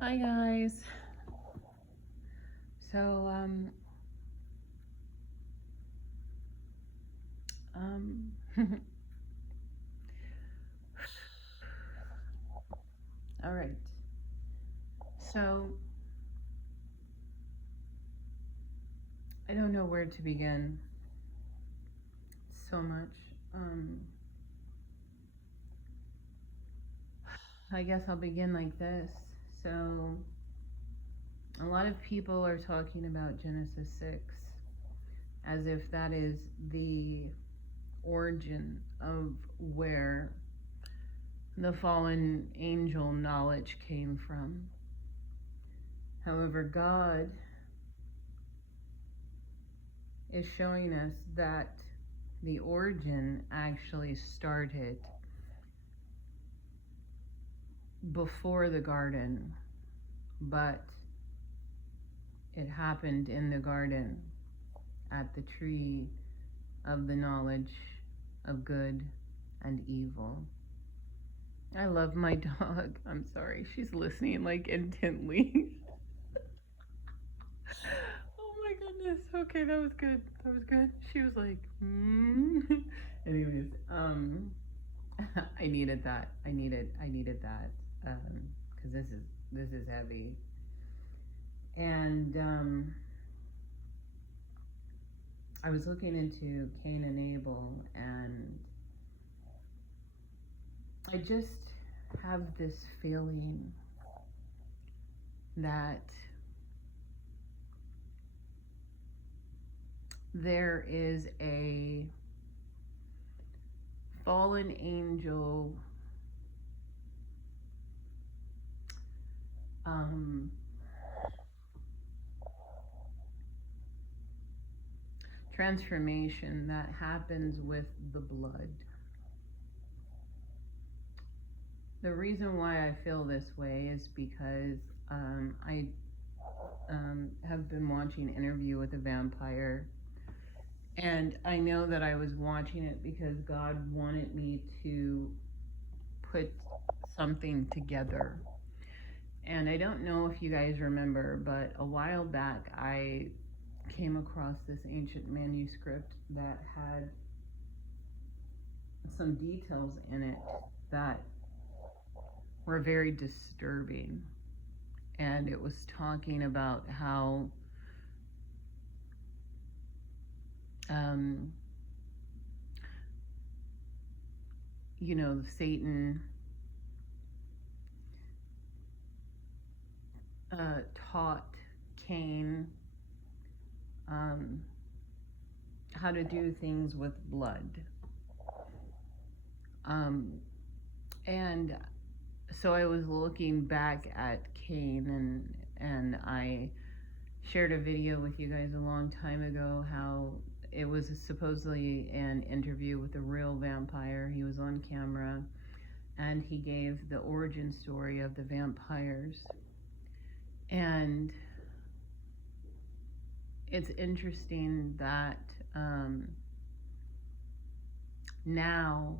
Hi guys. So um all right. So I don't know where to begin. So much. Um I guess I'll begin like this. So a lot of people are talking about Genesis 6 as if that is the origin of where the fallen angel knowledge came from. However, God is showing us that the origin actually started before the garden, but it happened in the garden at the tree of the knowledge of good and evil. I love my dog. I'm sorry. She's listening like intently. Oh my goodness. Okay, that was good. That was good. She was like, Anyways, I needed that. I needed that. Because this is heavy. And I was looking into Cain and Abel, and I just have this feeling that there is a fallen angel transformation that happens with the blood. The reason why I feel this way is because I have been watching Interview with a Vampire, and I know that I was watching it because God wanted me to put something together. And I don't know if you guys remember, but a while back I came across this ancient manuscript that had some details in it that were very disturbing. And it was talking about how Satan taught Cain how to do things with blood. And so I was looking back at Cain, and I shared a video with you guys a long time ago how it was supposedly an interview with a real vampire. He was on camera, and he gave the origin story of the vampires. And it's interesting that now,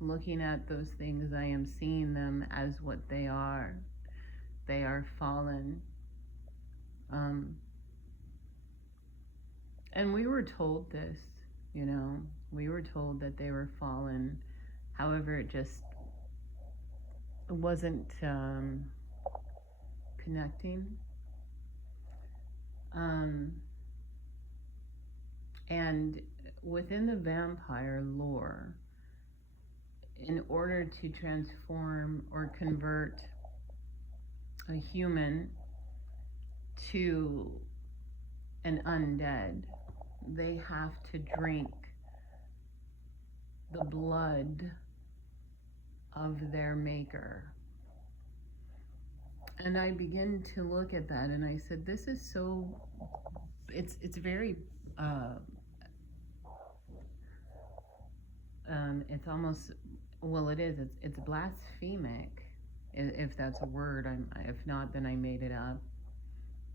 looking at those things, I am seeing them as what they are. They are fallen. And we were told this, we were told that they were fallen. However, it just wasn't connecting. And within the vampire lore, in order to transform or convert a human to an undead, they have to drink the blood of their maker. And I begin to look at that, and I said, this is so, it's very it's almost, well, it is, it's blasphemic, if that's a word. If not, then I made it up.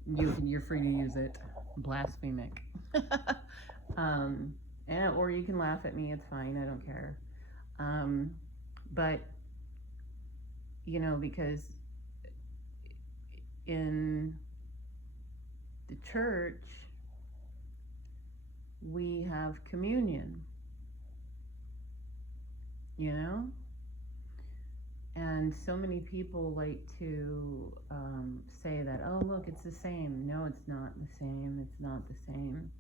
You're free to use it. Blasphemic. Or you can laugh at me, it's fine, I don't care. But because in the church, we have communion, you know? And so many people like to say that, oh, look, it's the same. No, it's not the same. It's not the same.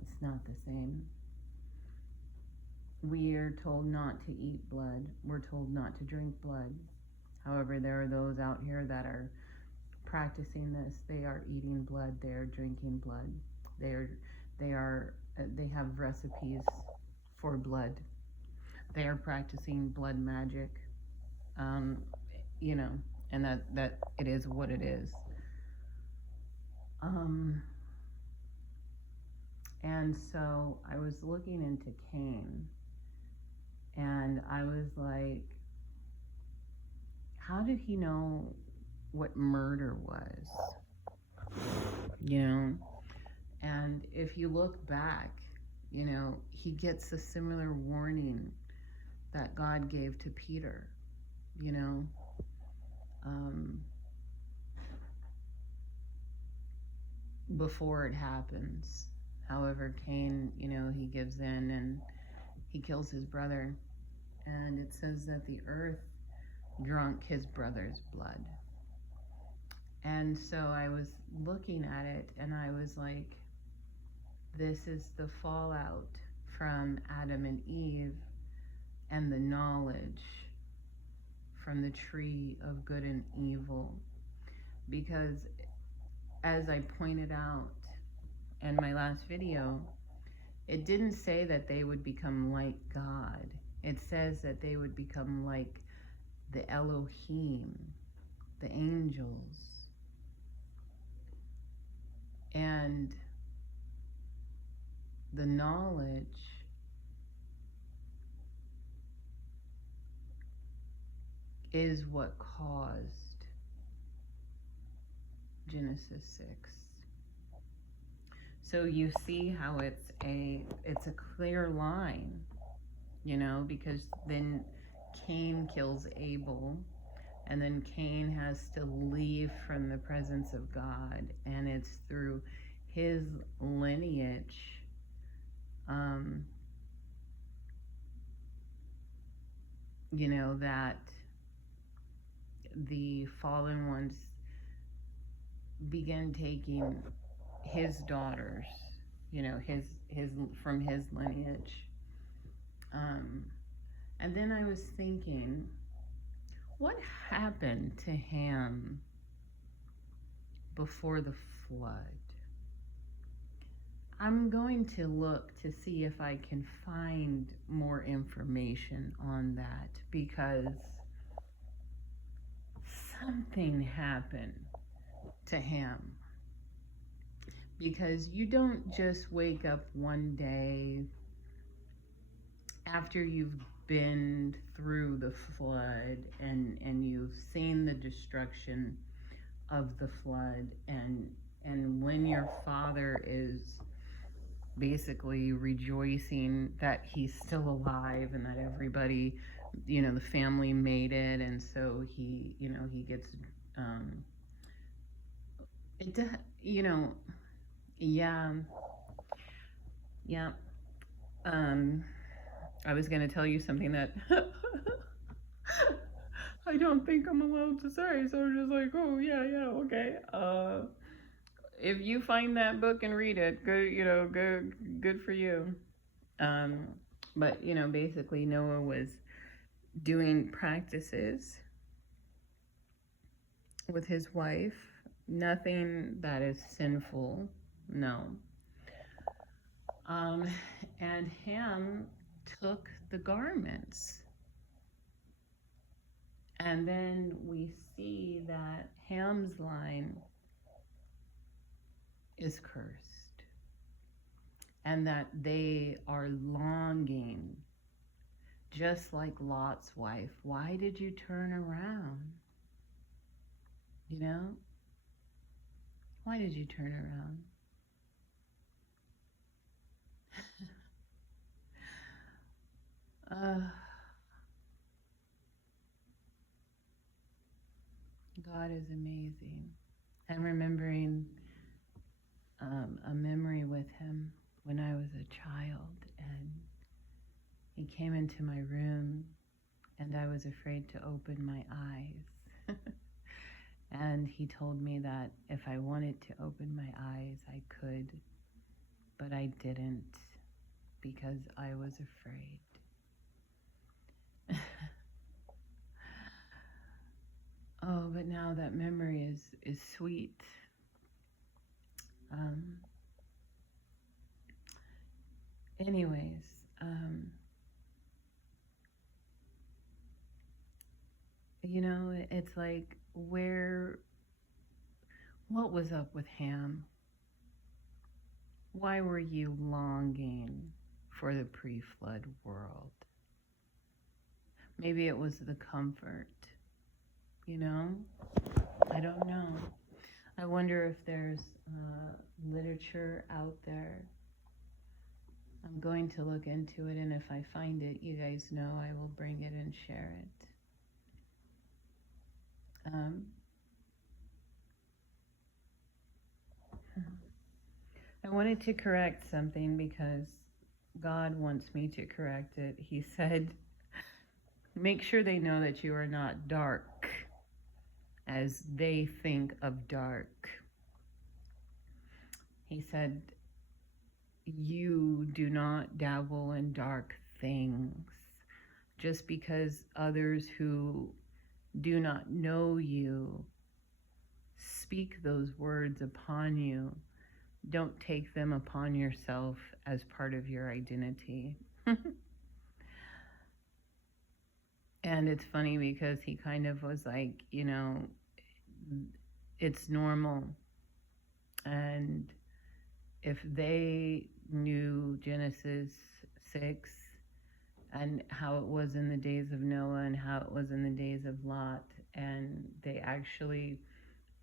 It's not the same. We are told not to eat blood. We're told not to drink blood. However, there are those out here that are practicing this. They are eating blood. They are drinking blood. They have recipes for blood. They are practicing blood magic. You know, and that it is what it is. And so I was looking into Cain, and I was like, how did he know what murder was? You know? And if you look back, you know, he gets a similar warning that God gave to Peter, you know? Before it happens. However, Cain, you know, he gives in and he kills his brother. And it says that the earth drunk his brother's blood. And so I was looking at it and I was like, this is the fallout from Adam and Eve and the knowledge from the tree of good and evil. Because as I pointed out in my last video, it didn't say that they would become like God. It says that they would become like the Elohim, the angels. And the knowledge is what caused Genesis 6. So you see how it's a clear line, you know, because then Cain kills Abel, and then Cain has to leave from the presence of God, and it's through his lineage you know, that the fallen ones began taking his daughters, you know, his from his lineage. And then I was thinking, what happened to Ham before the flood? I'm going to look to see if I can find more information on that, because something happened to Ham. Because you don't just wake up one day after you've been through the flood and you've seen the destruction of the flood, and when your father is basically rejoicing that he's still alive and that everybody, you know, the family made it, and so he, you know, he gets you know, yeah. I was going to tell you something that I don't think I'm allowed to say, so I'm just like, oh yeah, okay. If you find that book and read it, good, you know, good for you. But you know, basically Noah was doing practices with his wife, nothing that is sinful, no. And Ham took the garments. And then we see that Ham's line is cursed. And that they are longing, just like Lot's wife. Why did you turn around? You know? Why did you turn around? God is amazing. I'm remembering a memory with him when I was a child, and he came into my room, and I was afraid to open my eyes. And he told me that if I wanted to open my eyes, I could, but I didn't because I was afraid. Oh, but now that memory is sweet. Anyways, you know, it's like what was up with Ham? Why were you longing for the pre-flood world? Maybe it was the comfort, you know? I don't know. I wonder if there's literature out there. I'm going to look into it, and if I find it, you guys know I will bring it and share it. I wanted to correct something because God wants me to correct it. He said, make sure they know that you are not dark as they think of dark. He said, you do not dabble in dark things. Just because others who do not know you speak those words upon you, don't take them upon yourself as part of your identity. And it's funny because he kind of was like, you know, it's normal. And if they knew Genesis 6 and how it was in the days of Noah and how it was in the days of Lot, and they actually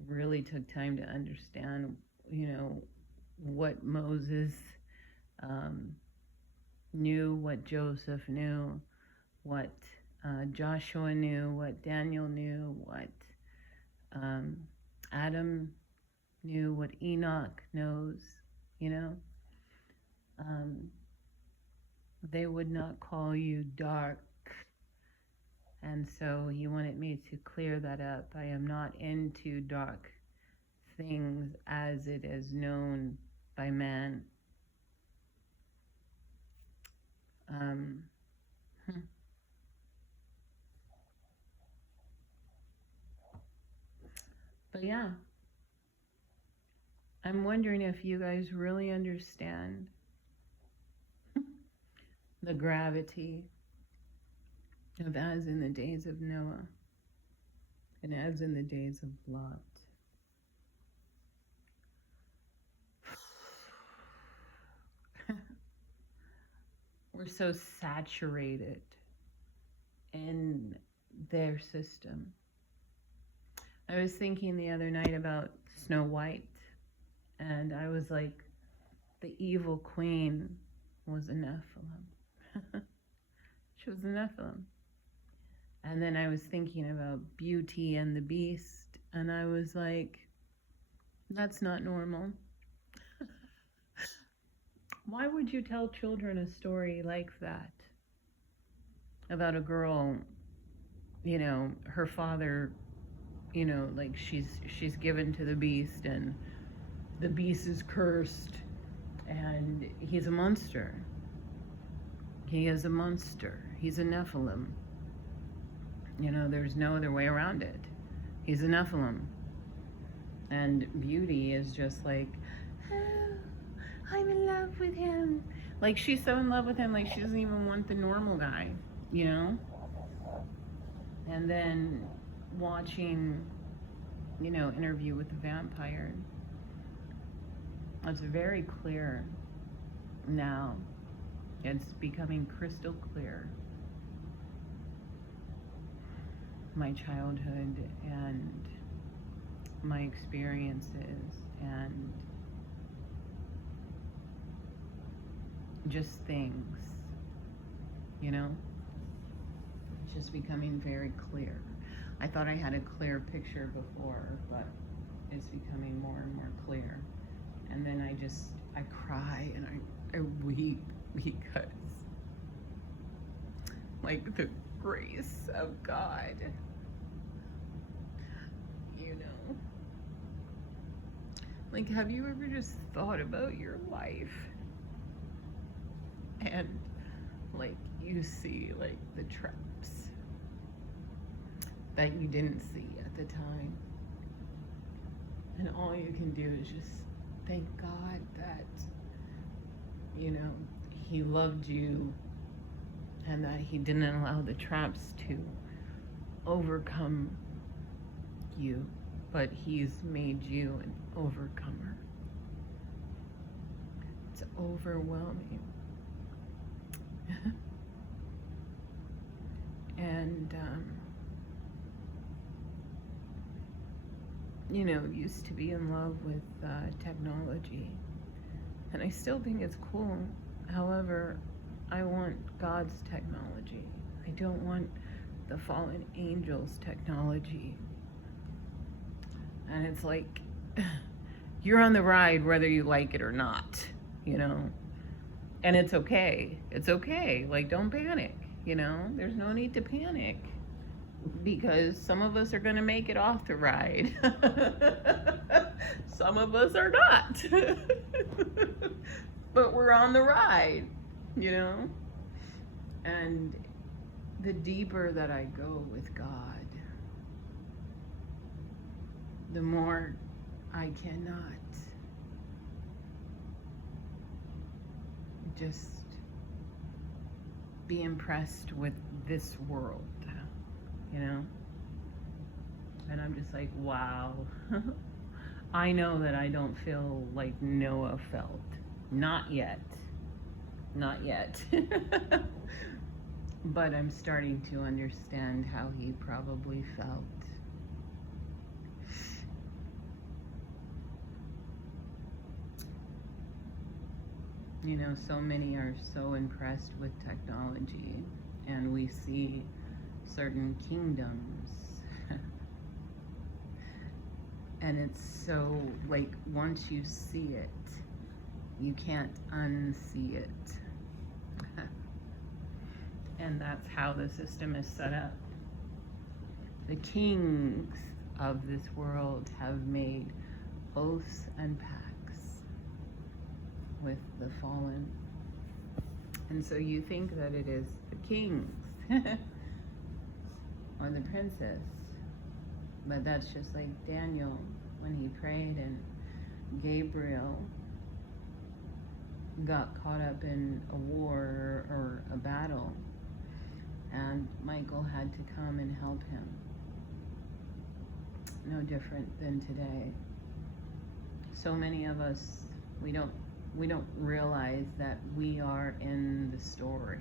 really took time to understand, you know, what Moses knew, what Joseph knew, what Joshua knew, what Daniel knew, what Adam knew, what Enoch knows, you know, they would not call you dark. And so he wanted me to clear that up. I am not into dark things as it is known by man. But yeah, I'm wondering if you guys really understand the gravity of as in the days of Noah and as in the days of Lot. We're so saturated in their system. I was thinking the other night about Snow White, and I was like, the evil queen was a Nephilim. She was a Nephilim. And then I was thinking about Beauty and the Beast, and I was like, that's not normal. Why would you tell children a story like that? About a girl, you know, her father, you know, like she's given to the beast, and the beast is cursed, and he's a monster. He is a monster. He's a Nephilim. You know, there's no other way around it. He's a Nephilim. And Beauty is just like, oh, I'm in love with him. Like, she's so in love with him, like she doesn't even want the normal guy, you know? And then watching, you know, Interview with the Vampire, it's very clear now. It's becoming crystal clear. My childhood and my experiences and just things, you know? It's just becoming very clear. I thought I had a clear picture before, but it is becoming more and more clear. And then I cry and I weep because, like, the grace of God, you know. Like, have you ever just thought about your life and, like, you see, like, the traps that you didn't see at the time, and all you can do is just thank God that, you know, he loved you and that he didn't allow the traps to overcome you, but he's made you an overcomer. It's overwhelming. And you know, used to be in love with technology, and I still think it's cool. However, I want God's technology. I don't want the fallen angels' technology. And it's like, you're on the ride whether you like it or not, you know? And it's okay. It's okay. Like, don't panic, you know? There's no need to panic, because some of us are going to make it off the ride. Some of us are not. But we're on the ride, you know? And the deeper that I go with God, the more I cannot just be impressed with this world, you know? And I'm just like, wow. I know that I don't feel like Noah felt. Not yet. Not yet. But I'm starting to understand how he probably felt. You know, so many are so impressed with technology, and we see certain kingdoms. And it's so, like, once you see it, you can't unsee it. And that's how the system is set up. The kings of this world have made oaths and pacts with the fallen. And so you think that it is the kings or the princess, but that's just like Daniel when he prayed and Gabriel got caught up in a war or a battle, and Michael had to come and help him. No different than today. So many of us, we don't realize that we are in the story.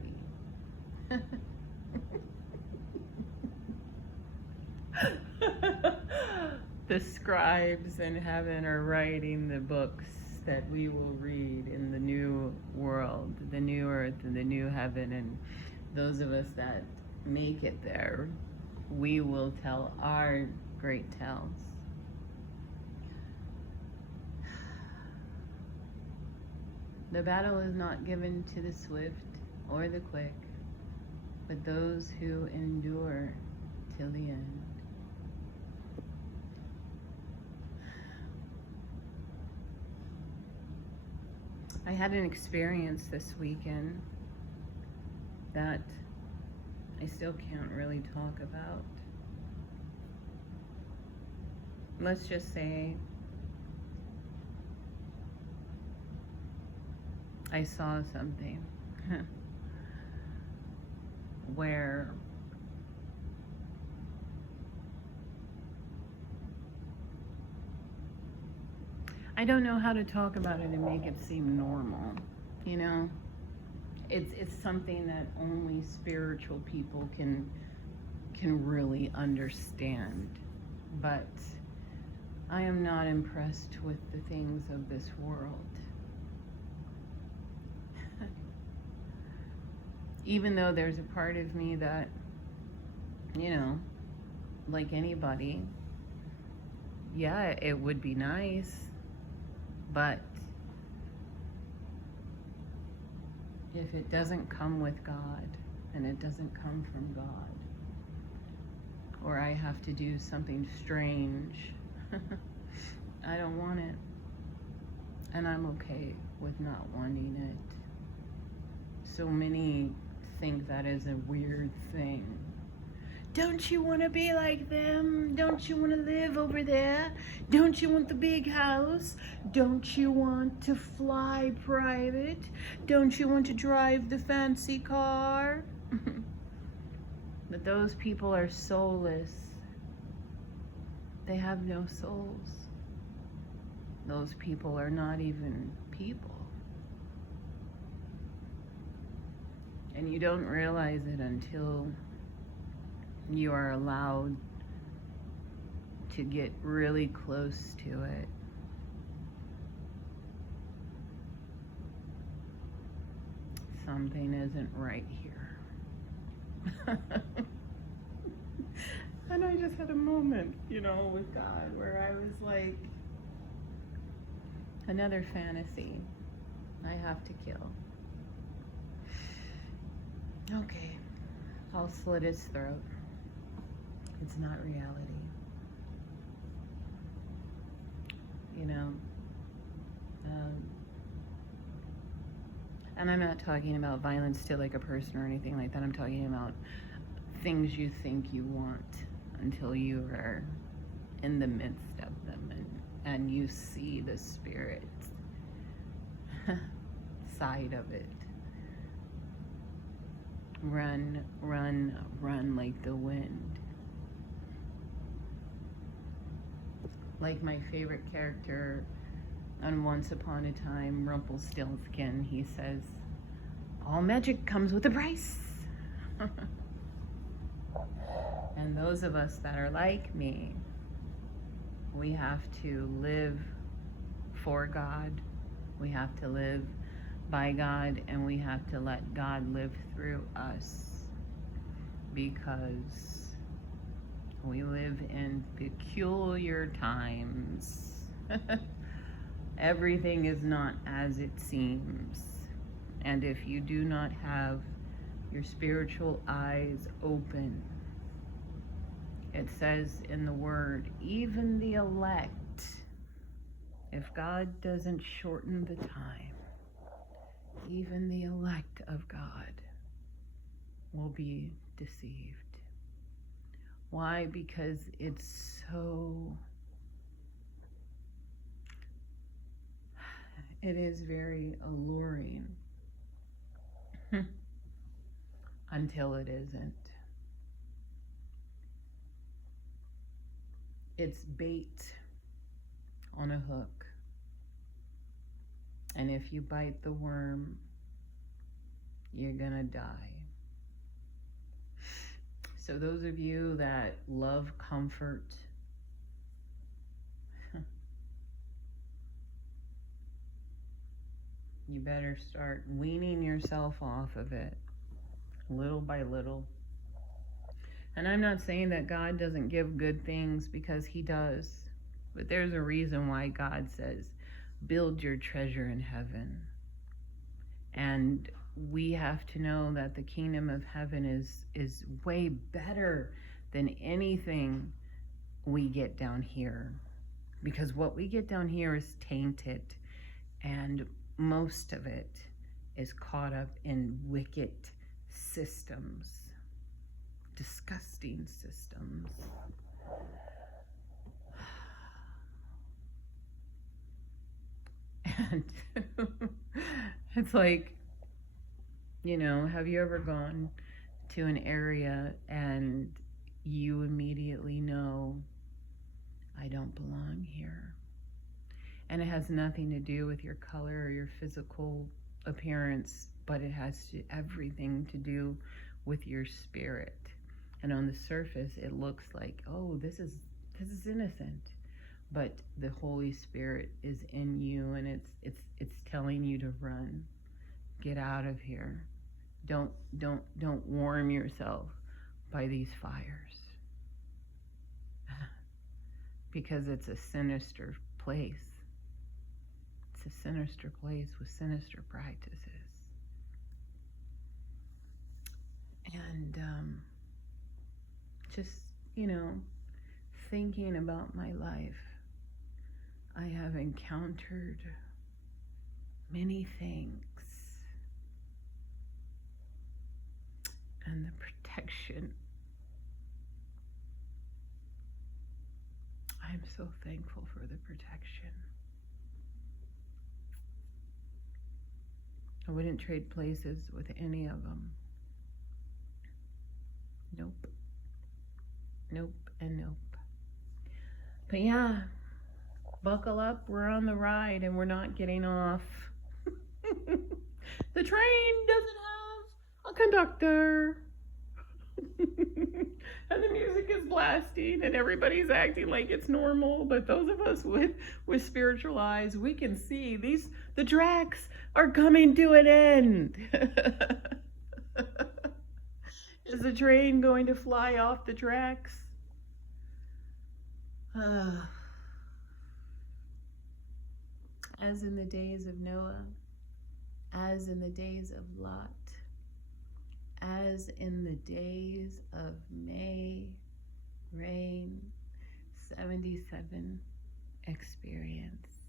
The scribes in heaven are writing the books that we will read in the new world, the new earth and the new heaven. And those of us that make it there, we will tell our great tales. The battle is not given to the swift or the quick, but those who endure till the end. I had an experience this weekend that I still can't really talk about. Let's just say I saw something where I don't know how to talk about it and make it seem normal, you know? It's something that only spiritual people can really understand. But I am not impressed with the things of this world. Even though there's a part of me that, you know, like anybody, yeah, it would be nice, but if it doesn't come with God and it doesn't come from God, or I have to do something strange, I don't want it. And I'm okay with not wanting it. So many think that is a weird thing. Don't you want to be like them? Don't you want to live over there? Don't you want the big house? Don't you want to fly private? Don't you want to drive the fancy car? But those people are soulless. They have no souls. Those people are not even people. And you don't realize it until you are allowed to get really close to it. Something isn't right here. And I just had a moment, with God where I was like, another fantasy I have to kill. Okay, I'll slit his throat. It's not reality. And I'm not talking about violence to like a person or anything like that. I'm talking about things you think you want until you are in the midst of them and you see the spirit side of it. Run, run, run like the wind. Like my favorite character on Once Upon a Time, Rumpelstiltskin, he says, all magic comes with a price. And those of us that are like me, we have to live for God, we have to live by God, and we have to let God live through us, because we live in peculiar times. Everything is not as it seems. And if you do not have your spiritual eyes open, it says in the word, even the elect, if God doesn't shorten the time, even the elect of God will be deceived. Why? Because it's it is very alluring until it isn't. It's bait on a hook. And if you bite the worm, you're gonna die. So those of you that love comfort, you better start weaning yourself off of it, little by little. And I'm not saying that God doesn't give good things, because he does. But there's a reason why God says, build your treasure in heaven. And we have to know that the kingdom of heaven is way better than anything we get down here. Because what we get down here is tainted, and most of it is caught up in wicked systems, disgusting systems. And it's like, have you ever gone to an area and you immediately know, I don't belong here? And it has nothing to do with your color or your physical appearance, but it has everything to do with your spirit. And on the surface, it looks like, oh, this is innocent. But the Holy Spirit is in you, and it's telling you to run. Get out of here. Don't warm yourself by these fires. because it's a sinister place. It's a sinister place with sinister practices. And just, thinking about my life, I have encountered many things. And the protection, I'm so thankful for the protection. I wouldn't trade places with any of them. Nope. Nope and nope. But yeah, buckle up. We're on the ride and we're not getting off. The train doesn't have a conductor. And the music is blasting and everybody's acting like it's normal. But those of us with spiritual eyes, we can see the tracks are coming to an end. Is the train going to fly off the tracks? As in the days of Noah, as in the days of Lot, as in the days of May, Rain, 77 experience.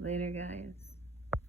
Later, guys.